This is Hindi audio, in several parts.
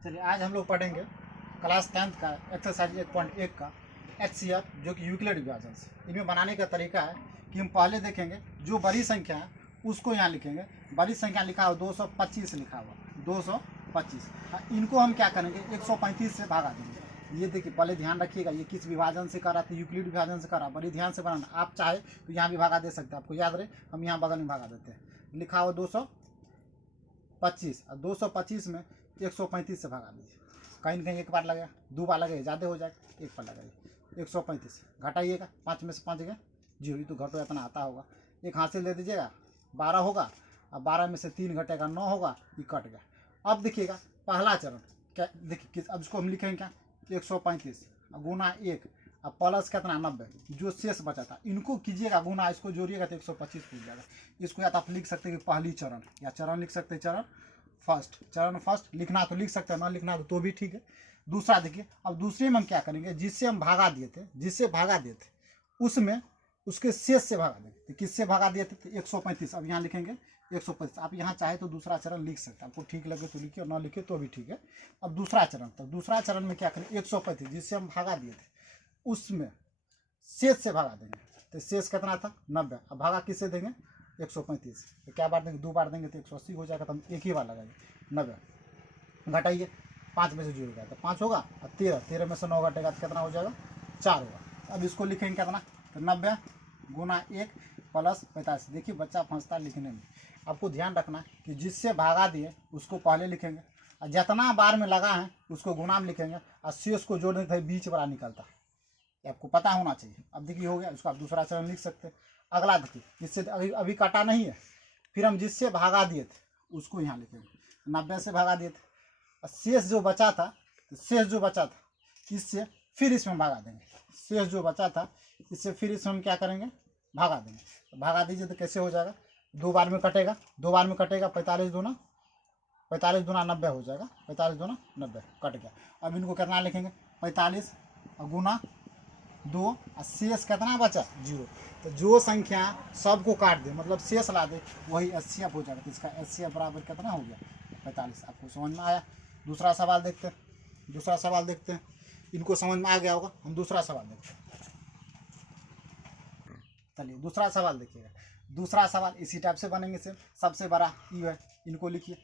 चलिए आज हम लोग पढ़ेंगे क्लास 10th का एक्सरसाइज 1.1 का HCF जो कि यूक्लिड विभाजन से। इनमें बनाने का तरीका है कि हम पहले देखेंगे जो बड़ी संख्या है उसको यहाँ लिखेंगे। बड़ी संख्या लिखा हुआ 225 लिखा हुआ 225। इनको हम क्या करेंगे 135 से भागा देंगे। ये देखिए पहले ध्यान रखिएगा ये किस विभाजन से कर रहा था, यूक्लिड विभाजन से कर रहा। बड़ी ध्यान से बनाना, आप चाहे तो यहाँ भी भागा दे सकते हैं, आपको याद रहे हम यहाँ बगल में भागा देते हैं। लिखा हुआ 225 और 225 में 135 से भगा दीजिए। कहीं ना कहीं एक बार लगेगा, दो बार लगेगा, ज़्यादा हो जाएगा, एक बार लगाइए। 135 घटाइएगा, 5 में से 5 गया 0, तो घटो इतना आता होगा। एक हासिल दे दीजिएगा 12 होगा, और 12 में से 3 घटेगा 9 होगा, ये कट गया। अब देखिएगा पहला चरण क्या, देखिए अब इसको हम लिखेंगे क्या 135 गुना 1 अब प्लस कितना 90, जो शेष बचा था इनको कीजिएगा गुना, इसको जोड़िएगा तो 125 पूछ जाएगा। इसको या तो आप लिख सकते हैं कि पहली चरण, या चरण लिख सकते हैं चरण फर्स्ट लिखना तो लिख सकते हैं, ना लिखना तो भी ठीक है। दूसरा देखिए, अब दूसरे में हम क्या करेंगे, जिससे हम भागा दिए थे उसमें उसके शेष से भागा देंगे। तो किससे भागा दिए थे तो 135, अब यहाँ लिखेंगे 135। आप यहाँ चाहे तो दूसरा चरण लिख सकते हैं, आपको ठीक लगे तो लिखिए और ना लिखे तो भी ठीक है। अब दूसरा चरण, तो दूसरा चरण में क्या करें 135 जिससे हम भागा दिए थे उसमें शेष से भागा देंगे। तो शेष कितना था 90, अब भागा किससे देंगे 135। तो क्या बार देंगे, 2 बार देंगे तो 180 हो जाएगा, तो हम एक ही बार लगाएंगे 90। घटाइए 5 में से 0 गया तो 5 होगा, और 13 में से 9 घटेगा तो कितना हो जाएगा 4 होगा। अब इसको लिखेंगे कितना तो 90 गुना 1 प्लस 45। देखिए बच्चा फंसता लिखने में, आपको ध्यान रखना कि जिससे भागा दिए उसको पहले लिखेंगे, और जितना बार में लगा है उसको गुना में लिखेंगे, और शेष को जोड़ने के बीच बड़ा निकलता है, ये आपको पता होना चाहिए। अब देखिए हो गया, उसको आप दूसरा चरण लिख सकते हैं। अगला देखिए, जिससे अभी काटा नहीं है, फिर हम जिससे भागा दिए थे उसको यहाँ लिखेंगे। 90 से भागा दिए थे, और शेष जो बचा था इससे फिर इसमें भागा देंगे। शेष जो बचा था इससे फिर इसमें हम क्या करेंगे भागा देंगे। तो भागा दीजिए तो कैसे हो जाएगा, 2 बार में कटेगा 45 दूना 90 हो जाएगा, 45 दूना 90 कट गया। अब इनको कितना लिखेंगे 45 गुना 2 और शेष कितना बचा 0। तो जो संख्या सबको काट दे मतलब शेष ला दे वही HCF हो जाएगा। तो इसका HCF बराबर कितना हो गया 45। आपको समझ में आया। दूसरा सवाल देखते हैं, इनको समझ में आ गया होगा। हम दूसरा सवाल देखते हैं। चलिए दूसरा सवाल देखिएगा। दूसरा सवाल इसी टाइप से बनेंगे से, सबसे बड़ा ई है, इनको लिखिए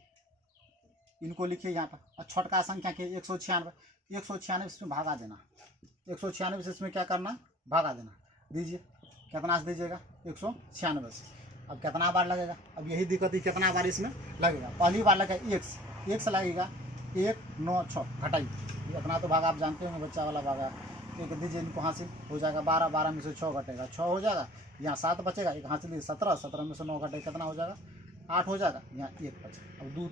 यहाँ पर। और छोटका संख्या के 196 इसमें भागा देना। 196 से इसमें क्या करना भागा देना। दीजिए कितना से दीजिएगा 196 से। अब कितना बार लगेगा, अब यही दिक्कत है कितना बार इसमें लगेगा। पहली बार लगेगा 1 से लगेगा 1 9 6 घटाइए, अपना तो भागा आप जानते होंगे बच्चा वाला भागा। एक दीजिए, इनको हासिल हो जाएगा 12 में से 6 घटेगा 6 हो जाएगा, यहाँ 7 बचेगा, एक हासिल 17 में से 9 घटेगा कितना हो जाएगा 8 हो जाएगा, यहाँ 1 बचेगा। अब 2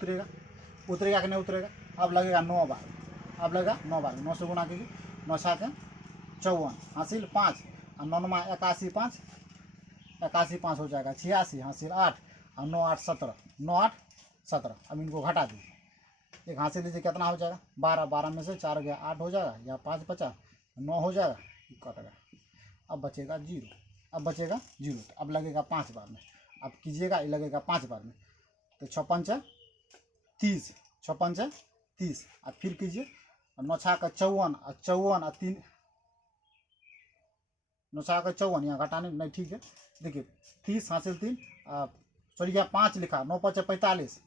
उतरेगा कि नहीं उतरेगा, अब लगेगा 9 बार, 9 से गुना कीजिए, 9 7 54 हासिल 5 और 9 81 5 हो जाएगा 86 हासिल 8 और 9 8 17। अब इनको घटा दीजिए, एक हासिल लीजिए कितना हो जाएगा 12 में से 4 गया 8 हो जाएगा, या 5 बचा 9 हो जाएगा, कट गया। अब बचेगा 0, तो अब लगेगा 5 बार में। अब कीजिएगा ये लगेगा 5 बार में, तो 6 5 30 और फिर कीजिए 9 6 का 54 और 3 9 6 का 54, यहाँ घटाने नहीं ठीक है। देखिए 30 हासिल 3 सॉरी 5 लिखा, 9 5 45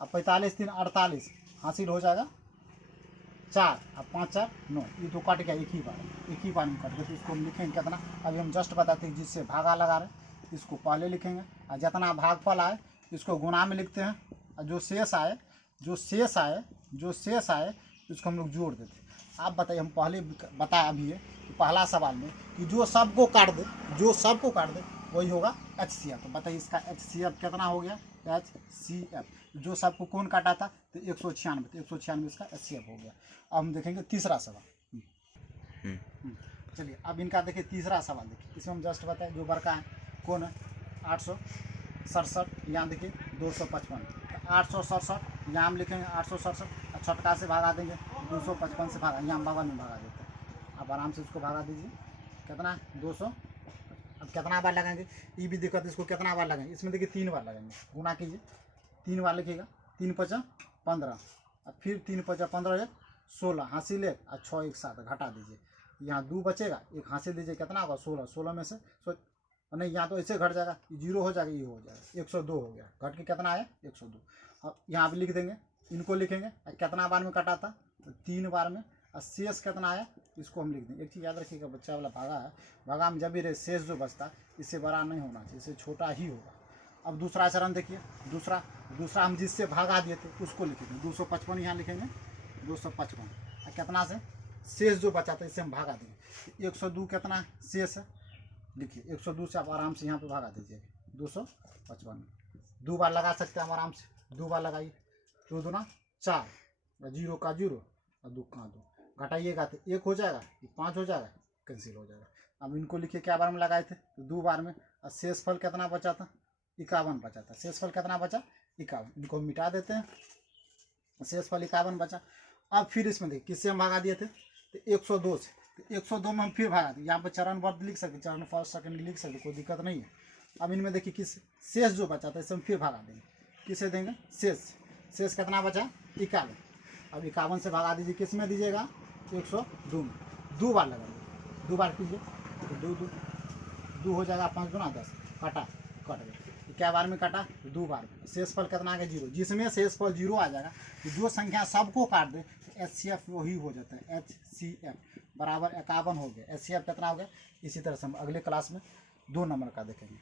और 45 3 48 हासिल हो जाएगा 4 और 5 4 9। ये तो कट गया एक ही बार में कट गया। तो इसको हम लिखेंगे कितना, अभी हम जस्ट बताते हैं जिससे भागा लगा रहे हैं इसको पहले लिखेंगे, और जितना भागफल आए इसको गुना में लिखते हैं, और जो शेष आए इसको हम लोग जोड़ देते हैं। आप बताइए, हम पहले बताया अभी है कि पहला सवाल में कि जो सबको काट दे वही होगा HCF। तो बताइए इसका HCF कितना हो गया HCF, जो सबको कौन काटा था तो 196, तो 196 इसका HCF हो गया। अब हम देखेंगे तीसरा सवाल। चलिए अब इनका देखिए तीसरा सवाल, देखिए इसमें हम जस्ट बताएं जो बड़का है कौन है 867, यहाँ देखिए 255, 867 यहाँ हम लिखेंगे 867, छोटका से भागा देंगे 255 से भागा, यहाँ बगल में भागा देते हैं। आप आराम से उसको भागा दीजिए कितना 200। अब कितना बार लगाएंगे ये भी दिक्कत, इसको कितना बार लगाएंगे, इसमें देखिए 3 बार लगाएंगे, गुना कीजिए 3 बार लिखिएगा, 3 5 15 और फिर 3 5 15 16 हासिल 1 और 6 1 7 घटा दीजिए, यहाँ 2 बचेगा, 1 हासिल दीजिए, कितना होगा 16, 16 में से नहीं यहाँ तो ऐसे घट जाएगा, 0 हो जाएगा, ये हो जाएगा 102 हो गया, घट के कितना आया 102। अब यहाँ पे लिख देंगे, इनको लिखेंगे कितना बार में कटा था तो 3 बार में, और शेष कितना आया इसको हम लिख देंगे। एक चीज़ याद रखिएगा, बच्चा वाला भागा है, भागा में जब भी रहे शेष जो बचता है इससे बड़ा नहीं होना चाहिए, इससे छोटा ही होगा। अब दूसरा चरण देखिए, दूसरा हम जिससे भागा दिए थे उसको लिखेंगे, 255 यहाँ लिखेंगे 255, कितना से शेष जो बचा था इससे हम भागा देंगे, 102 कितना शेष है लिखिए, 102 से आप आराम से यहाँ पे भागा दीजिए 255, 2 बार लगा सकते हैं हम आराम से, 2 बार लगाइए, 2 दूना 4, 0 का 0 और 2 का 2, घटाइएगा तो 1 हो जाएगा, 5 हो जाएगा, कैंसिल हो जाएगा। अब इनको लिखिए क्या बार में लगाए थे तो 2 बार में, और शेषफल कितना बचा था 51 बचा था, शेषफल कितना बचा 51, इनको मिटा देते हैं, शेषफल 51 बचा। अब फिर इसमें देखिए किससे हम भागा दिए थे तो 102 से, तो 102 में हम फिर भागा दिए, यहाँ पर चरणबद्ध लिख सकते, चरण फर्स्ट सेकंड लिख सकते, कोई दिक्कत नहीं है। अब इनमें देखिए किस शेष जो बचा था इसे हम फिर भागा देंगे, किसे देंगे शेष कितना बचा 51, अब 51 से भागा दीजिए, किस में दीजिएगा 102 में, 2 बार लगाइए, 2 बार कीजिए तो 2 हो जाएगा, 5 दूना 10, कट गया, क्या बार में कटा 2 बार में, शेषफल कितना आ गया 0, जिसमें शेषफल 0 आ जाएगा तो जो संख्या सबको काट दे तो HCF वही हो जाता है, HCF बराबर 51 हो गया, HCF कितना हो गया। इसी तरह से हम अगले क्लास में 2 नंबर का देखेंगे।